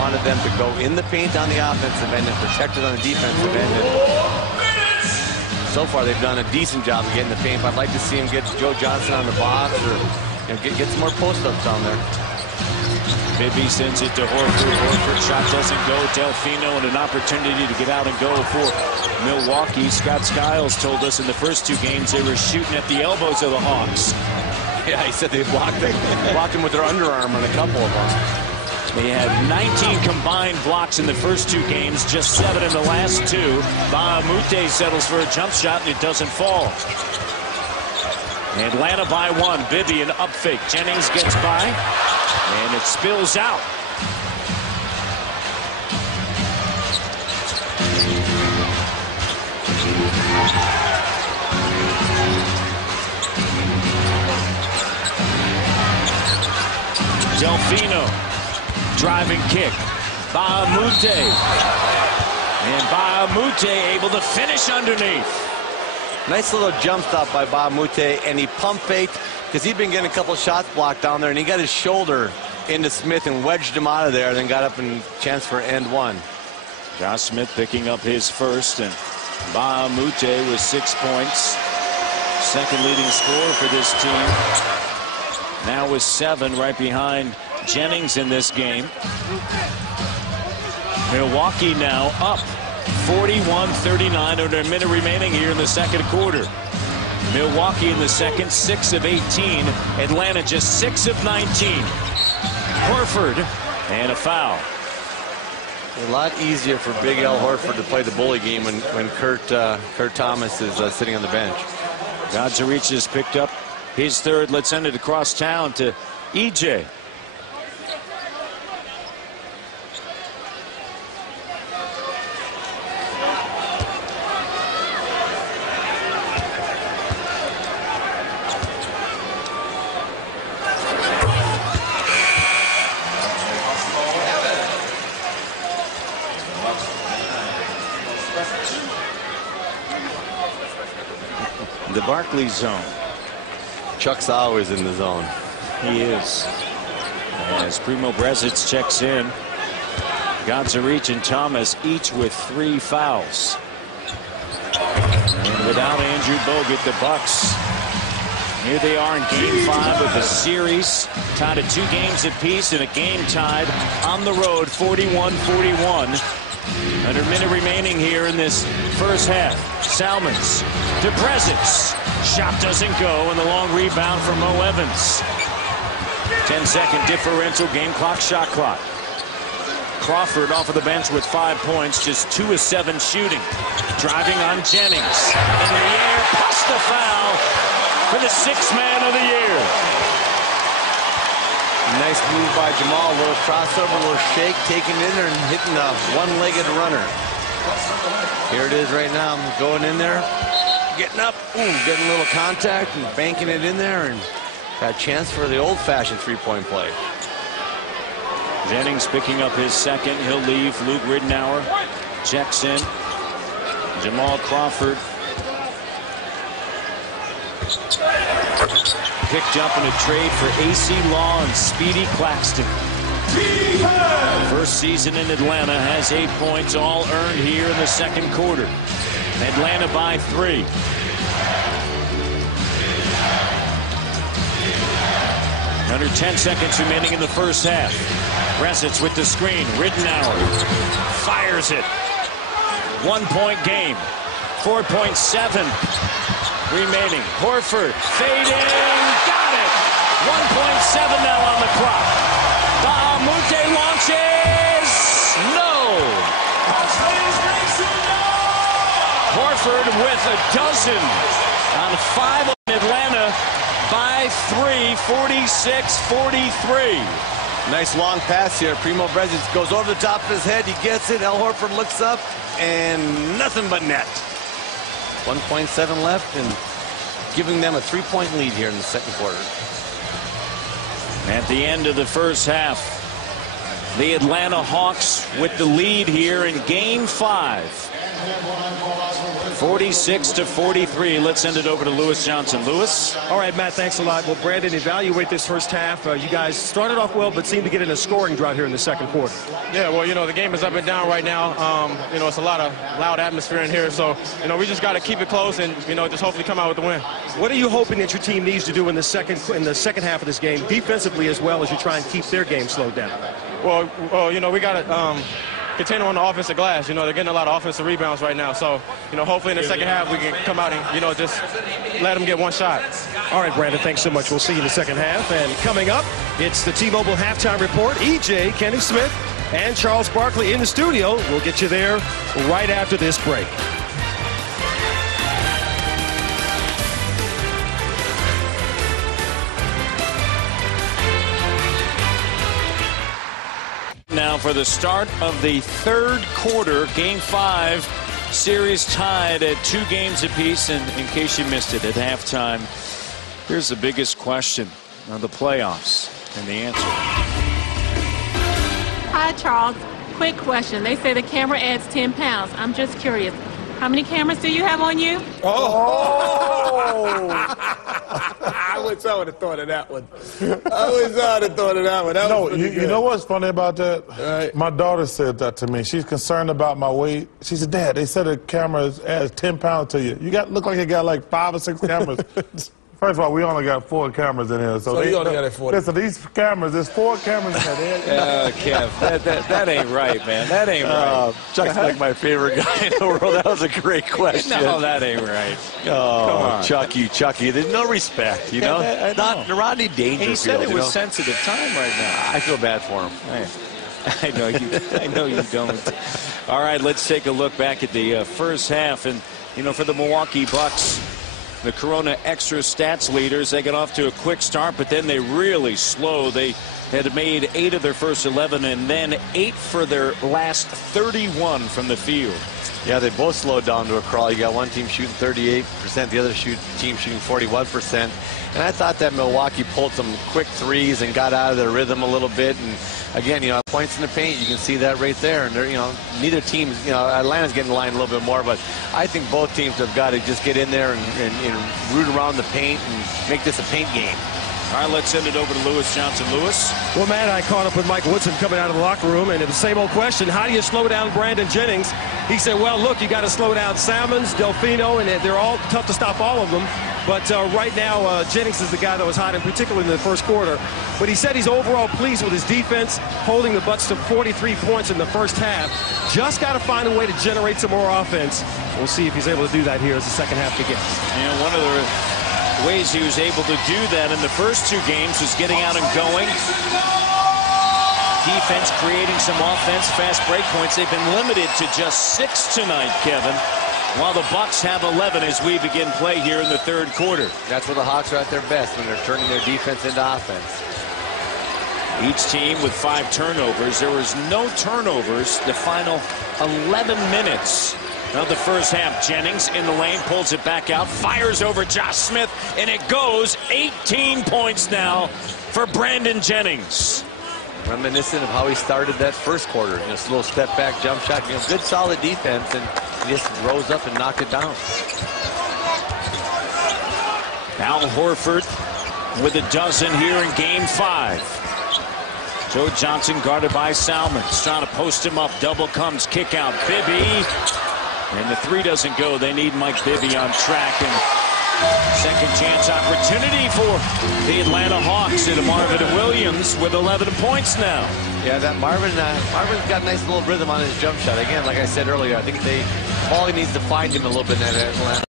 wanted them to go in the paint on the offensive end and protect it on the defensive end. And so far, they've done a decent job of getting the paint. But I'd like to see him get Joe Johnson on the box, or get some more post-ups down there. Bibby sends it to Horford. Horford shot doesn't go. Delfino and an opportunity to get out and go for Milwaukee. Scott Skiles told us in the first two games they were shooting at the elbows of the Hawks. Yeah, he said they blocked him with their underarm on a couple of them. They had 19 combined blocks in the first two games, just 7 in the last two. Bahamute settles for a jump shot, and it doesn't fall. Atlanta by 1. Bibby an up fake. Jennings gets by, and it spills out. Delfino, driving kick. Bahamute. And Bahamute able to finish underneath. Nice little jump stop by Bahamute, and he pump faked because he'd been getting a couple shots blocked down there, and he got his shoulder into Smith and wedged him out of there, then got up and chance for end one. Josh Smith picking up his first, and Bahamute with 6 points. Second leading scorer for this team. Now with 7, right behind Jennings in this game. Milwaukee now up 41-39 under a minute remaining here in the second quarter. Milwaukee in the second, 6 of 18. Atlanta just 6 of 19. Horford and a foul. A lot easier for Big Al Horford to play the bully game when Kurt Thomas is sitting on the bench. Godzarich has picked up his third. Let's send it across town to EJ. The Barclays zone. Chuck's always in the zone. He is. As Primo Brezec checks in, Godzarich and Thomas each with 3 fouls. And without Andrew Bogut, the Bucks, here they are in game 5 of the series, tied at 2 games apiece in a game tied on the road, 41-41. Under a minute remaining here in this first half. Salmons to Brezec. Shot doesn't go, and the long rebound from Mo Evans. 10-second differential, game clock, shot clock. Crawford off of the bench with 5 points, just 2 of 7 shooting. Driving on Jennings. In the air, plus the foul for the 6th man of the year. Nice move by Jamal. A little crossover, a little shake, taking it in there and hitting a one-legged runner. Here it is right now. Going in there, getting up, getting a little contact and banking it in there, and got a chance for the old-fashioned three-point play. Jennings picking up his second. He'll leave. Luke Ridenour checks in. Jamal Crawford picked up in a trade for AC Law and Speedy Claxton. First season in Atlanta, has 8 points, all earned here in the second quarter. Atlanta by 3. Under 10 seconds remaining in the first half. Brezec with the screen. Ridenour fires it. 1-point game. 4.7 remaining. Horford fading. Got it. 1.7 now on the clock. Bahamute launches. No. Horford with a dozen on 5 on Atlanta by 3, 46-43. Nice long pass here. Primo Brezec goes over the top of his head. He gets it. Al Horford looks up, and nothing but net. 1.7 left, and giving them a 3-point lead here in the second quarter. At the end of the first half, the Atlanta Hawks with the lead here in game 5. 46-43. Let's send it over to Lewis Johnson. Lewis? All right, Matt, thanks a lot. Well, Brandon, evaluate this first half. You guys started off well, but seemed to get in a scoring drought here in the second quarter. Yeah, well, the game is up and down right now. It's a lot of loud atmosphere in here. So, we just got to keep it close and, just hopefully come out with the win. What are you hoping that your team needs to do in the second half of this game, defensively as well as you try and keep their game slowed down? Well, we got to continue on the offensive glass. They're getting a lot of offensive rebounds right now. So, hopefully in the second half we can come out and, just let them get one shot. All right, Brandon, thanks so much. We'll see you in the second half. And coming up, it's the T-Mobile Halftime Report. EJ, Kenny Smith, and Charles Barkley in the studio. We'll get you there right after this break. Now for the start of the third quarter, Game 5, series tied at 2 games apiece. And in case you missed it at halftime, here's the biggest question of the playoffs and the answer. Hi, Charles. Quick question. They say the camera adds 10 pounds. I'm just curious. How many cameras do you have on you? I wish I would have thought of that one. You know what's funny about that? Right. My daughter said that to me. She's concerned about my weight. She said, Dad, they said the camera adds 10 pounds to you. You look like you got like 5 or 6 cameras. First of all, we only got 4 cameras in here. So you only got it 40. Listen, these cameras, there's 4 cameras in there. Kev, that ain't right, man. That ain't right. Chuck's like my favorite guy in the world. That was a great question. No, that ain't right. Oh, Chucky. There's no respect, you know? I know. Not Rodney Dangerfield. He said it was sensitive time right now. I feel bad for him. I know you don't. All right, let's take a look back at the first half. And, for the Milwaukee Bucks, the Corona Extra Stats leaders, they got off to a quick start, but then they really slowed. They had made 8 of their first 11 and then 8 for their last 31 from the field. Yeah, they both slowed down to a crawl. You got one team shooting 38%, the other team shooting 41%. And I thought that Milwaukee pulled some quick threes and got out of their rhythm a little bit. And again, points in the paint, you can see that right there. And they're, neither team, Atlanta's getting the line a little bit more, but I think both teams have got to just get in there and root around the paint and make this a paint game. All right, let's send it over to Lewis Johnson. Lewis? Well, Matt, I caught up with Mike Woodson coming out of the locker room, and the same old question, how do you slow down Brandon Jennings? He said, well, look, you got to slow down Salmons, Delfino, and they're all tough to stop all of them. But right now, Jennings is the guy that was hot, in particular in the first quarter. But he said he's overall pleased with his defense, holding the Bucks to 43 points in the first half. Just got to find a way to generate some more offense. We'll see if he's able to do that here as the second half begins. One of the ways he was able to do that in the first 2 games was getting out and going. Defense creating some offense, fast break points. They've been limited to just 6 tonight, Kevin, while the Bucks have 11 as we begin play here in the third quarter. That's where the Hawks are at their best, when they're turning their defense into offense. Each team with 5 turnovers. There was no turnovers the final 11 minutes of the first half. Jennings in the lane, pulls it back out, fires over Josh Smith, and it goes. 18 points now for Brandon Jennings. Reminiscent of how he started that first quarter. Just a little step back jump shot. Good solid defense, and he just rose up and knocked it down. Al Horford with a dozen here in Game 5. Joe Johnson guarded by Salmons, trying to post him up. Double comes, kick out, Bibby. And the 3 doesn't go. They need Mike Bibby on track. And second chance opportunity for the Atlanta Hawks. And Marvin Williams with 11 points now. Yeah, that Marvin's got a nice little rhythm on his jump shot. Again, like I said earlier, I think Paulie needs to find him a little bit in that Atlanta.